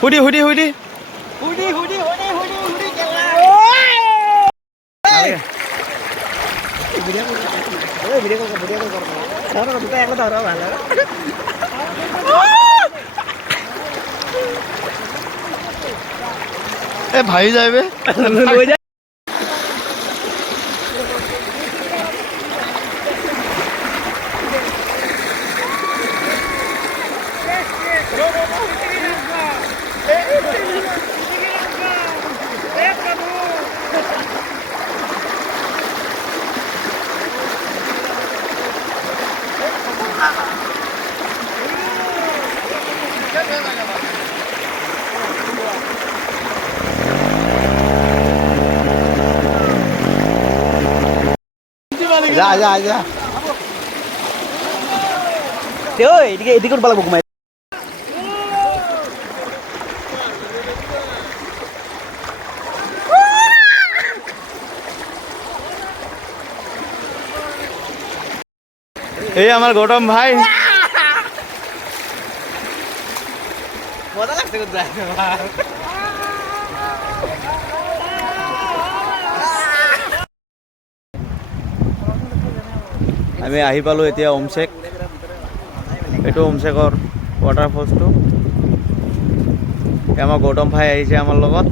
Hudi. ए भाई जाए जा এদিকে পালাবো ঘুমাই এই আমার গৌতম ভাই মজা লাগছে আমি আহি পালো এতিয়া ওমশেক এইটো ওমশেকৰ ৱাটাৰফলছটো আমাৰ গৌতম ভাই আহিছে আমাৰ লগত